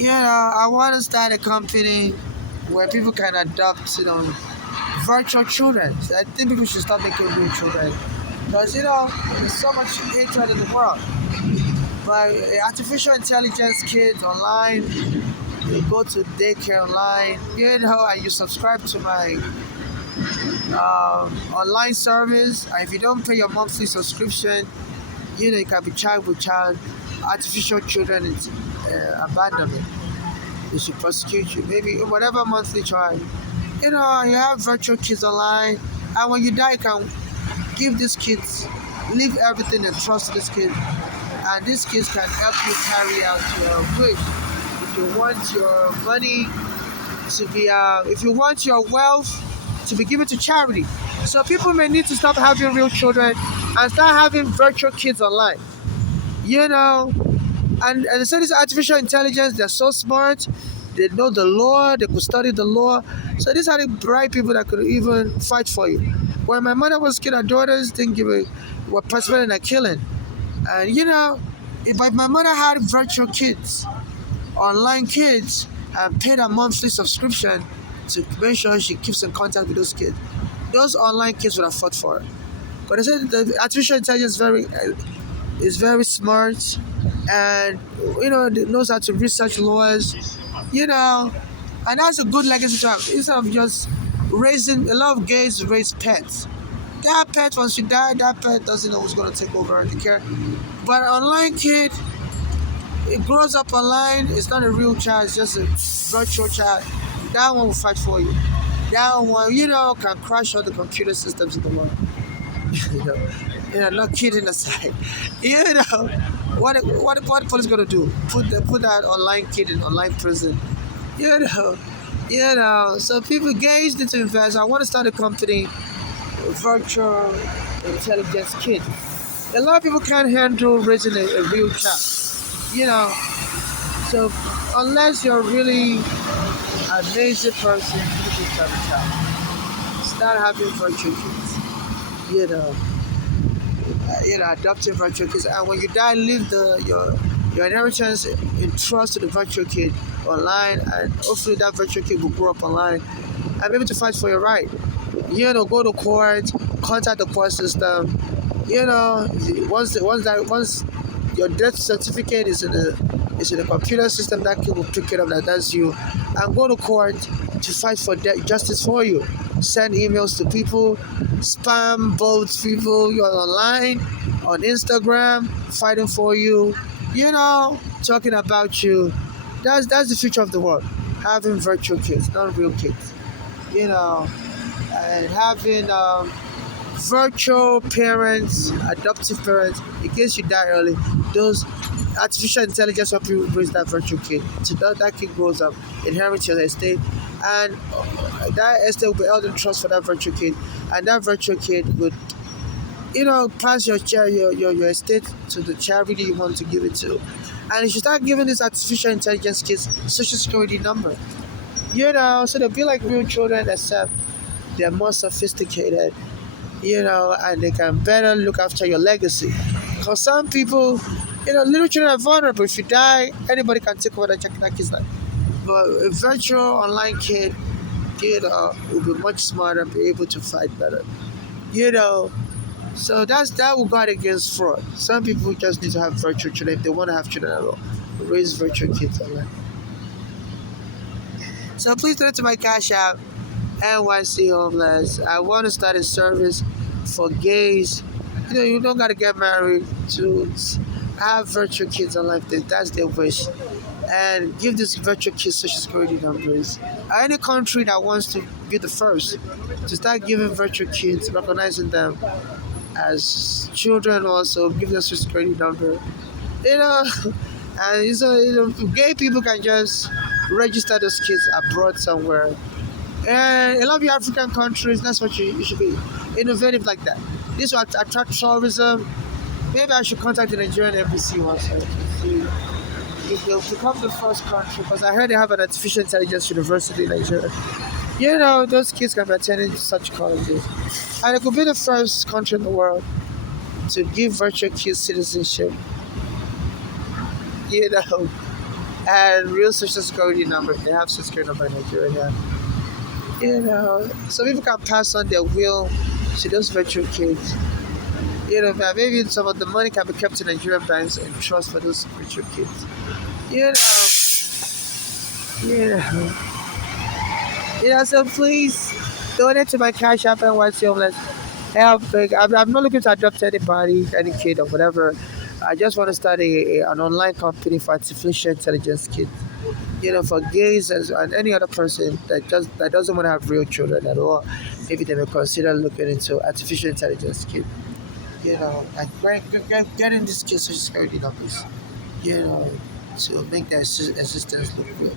I want to start a company where people can adopt, virtual children. So I think people should stop making real children. Because, there's so much hatred in the world. But artificial intelligence kids online, you go to daycare online, and you subscribe to my online service. And if you don't pay your monthly subscription, you can be child with child. Artificial children is abandonment. They should prosecute you. Maybe whatever monthly charge. You have virtual kids online, and when you die, you can give these kids, leave everything and trust these kids, and these kids can help you carry out your wish. If you want your money to be, if you want your wealth to be given to charity, so people may need to stop having real children and start having virtual kids online. You know, and they say this artificial intelligence, they're so smart, they know the law, they could study the law. So these are the bright people that could even fight for you. When my mother was kid, her daughters didn't give a were participating in a killing. And if my mother had virtual kids, online kids, and paid a monthly subscription to make sure she keeps in contact with those kids, those online kids would have fought for her. But I said the artificial intelligence is very smart, and knows how to research laws, you know and that's a good legacy to have, instead of just raising. A lot of gays raise pets. That pet, once you die, that pet doesn't know who's going to take over the care. But an online kid, it grows up online, it's not a real child, it's just a virtual child. That one will fight for you. That one, can crash all the computer systems in the world. you know not kidding aside. you know what police gonna do? Put that online kid in online prison. you know so people gays need to invest. I want to start a company, virtual intelligence kid. A lot of people can't handle raising a real child. you know so unless you're really an amazing person, you can start a child. Start having virtual kids. Adopting virtual kids, and when you die, leave your inheritance in trust to the virtual kid online, and hopefully that virtual kid will grow up online and be able to fight for your right. Go to court, contact the court system. Once your death certificate is in the computer system, that kid will pick it up that that's you, and go to court to fight for justice for you. Send emails to people, spam boats people. You're online, on Instagram, fighting for you. Talking about you. That's the future of the world. Having virtual kids, not real kids. And having virtual parents, adoptive parents. In case you die early, those artificial intelligence help you raise that virtual kid. So that kid grows up, inherits your estate, and that estate will be held in trust for that virtual kid, and that virtual kid would, pass your estate to the charity you want to give it to, and you should start giving this artificial intelligence kids social security number. So they'll be like real children, except they're more sophisticated, and they can better look after your legacy. Because some people, little children are vulnerable. If you die, anybody can take over that kid's life. But a virtual online kid, will be much smarter and be able to fight better. You know, so that will guard against fraud. Some people just need to have virtual children if they want to have children at all. Raise virtual kids online. So please donate to my cash app, NYC Homeless. I want to start a service for gays. You don't gotta get married to have virtual kids online. That's their wish. And give these virtual kids social security numbers. Any country that wants to be the first to start giving virtual kids, recognizing them as children, also give them social security number. You know, and so gay people can just register those kids abroad somewhere. And a lot of your African countries, that's what you should be innovative like that. This will attract tourism. Maybe I should contact the Nigerian embassy once to see if they'll become the first country, because I heard they have an artificial intelligence university in Nigeria. Those kids can be attending such colleges. And it could be the first country in the world to give virtual kids citizenship. You know. and real social security number. They have social security number in Nigeria. So people can pass on their will to those virtual kids. That maybe some of the money can be kept in Nigerian banks and trust for those virtual kids. You know, so please donate to my Cash App and watch homeless. Help. Like, I'm not looking to adopt anybody, any kid or whatever. I just want to start an online company for artificial intelligence kids. For gays and any other person that doesn't want to have real children at all. Maybe they may consider looking into artificial intelligence kids. Like getting these kids social security numbers. You know, to make their assistance look good.